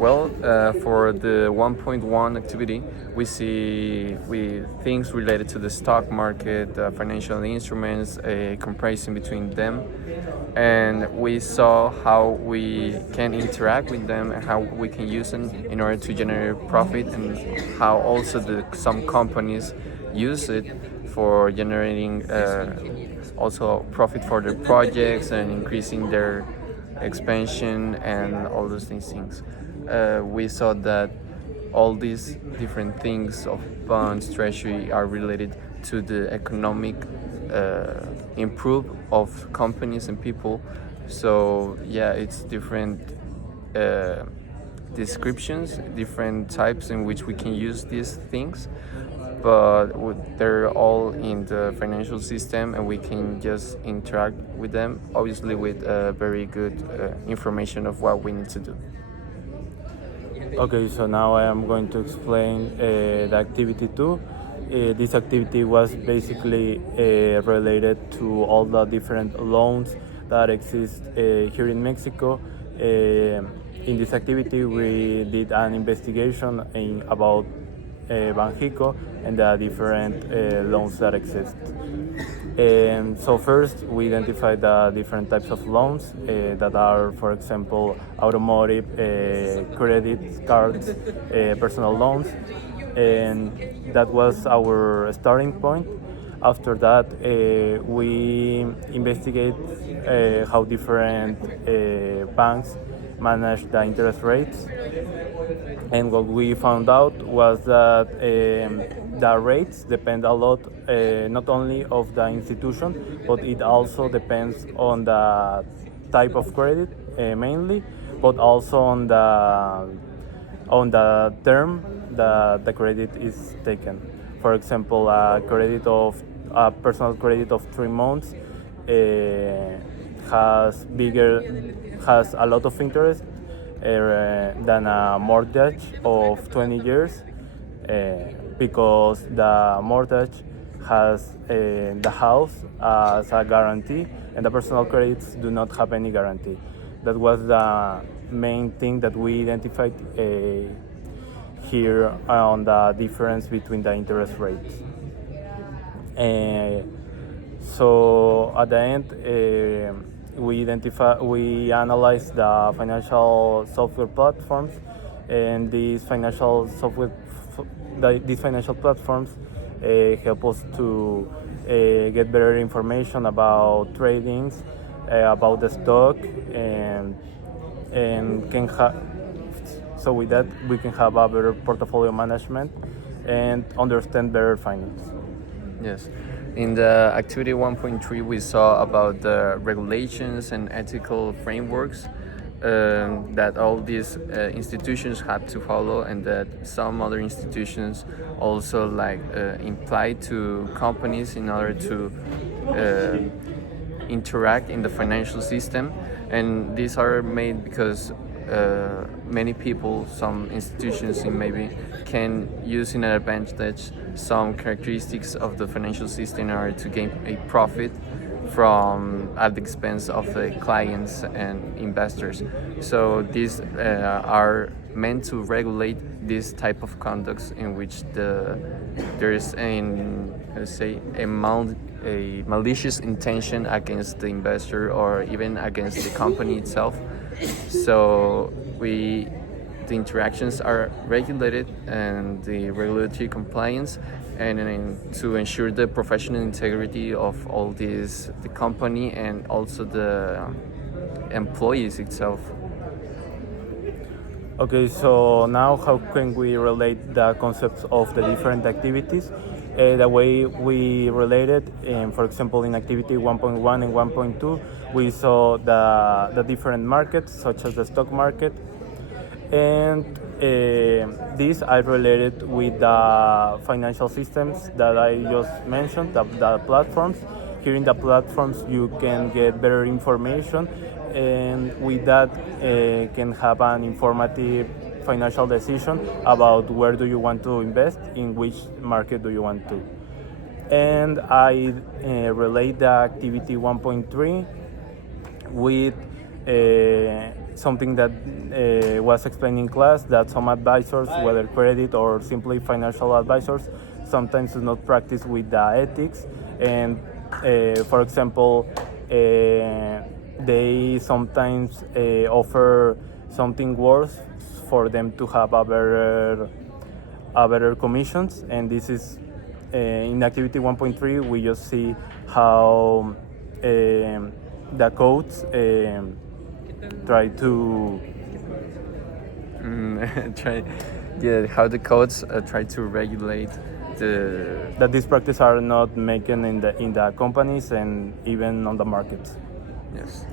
Well, for the 1.1 activity, we see things related to the stock market, financial instruments, a comparison between them, and we saw how we can interact with them and how we can use them in order to generate profit, and how also some companies use it for generating also profit for their projects and increasing their expansion and all those things. We saw that all these different things of bonds, treasury are related to the economic improve of companies and people. So yeah, it's different uh, descriptions, different types in which we can use these things, but they're all in the financial system and we can just interact with them, obviously with very good information of what we need to do. Okay, so now I am going to explain the activity 2. This activity was basically related to all the different loans that exist here in Mexico. In this activity, we did an investigation about Banjico and the different loans that exist. So first, we identified the different types of loans that are, for example, automotive, credit cards, personal loans, and that was our starting point. After that, we investigate how different banks manage the interest rates, and what we found out was that the rates depend a lot, not only of the institution, but it also depends on the type of credit mainly, but also on the term that the credit is taken. For example, a personal credit of 3 months has a lot of interest than a mortgage of 20 years, because the mortgage has the house as a guarantee, and the personal credits do not have any guarantee. That was the main thing that we identified here on the difference between the interest rates. So at the end, we analyze the financial software platforms, and these financial platforms help us to get better information about tradings, about the stock, and so with that we can have a better portfolio management and understand better finance. Yes. In the activity 1.3, we saw about the regulations and ethical frameworks that all these institutions have to follow, and that some other institutions also imply to companies in order to interact in the financial system. And these are made because many people, some institutions maybe, can use in an advantage some characteristics of the financial system in order to gain a profit from at the expense of the clients and investors. So these are meant to regulate this type of conducts in which there is a malicious intention against the investor or even against the company itself. So the interactions are regulated, and the regulatory compliance, and to ensure the professional integrity of all these, the company and also the employees itself. Okay, so now how can we relate the concepts of the different activities? The way we related, for example, in activity 1.1 and 1.2, we saw the different markets, such as the stock market, and this I related with the financial systems that I just mentioned, the platforms. Here in the platforms you can get better information, and with that can have an informative financial decision about where do you want to invest, in which market do you want to. And I relate the activity 1.3 with something that was explained in class, that some advisors, whether credit or simply financial advisors, sometimes do not practice with the ethics. And for example, they sometimes offer something worse for them to have a better commissions. And this is in activity 1.3 we just see how the codes try to try, yeah, how the codes try to regulate that these practices are not making in the companies and even on the markets. Yes.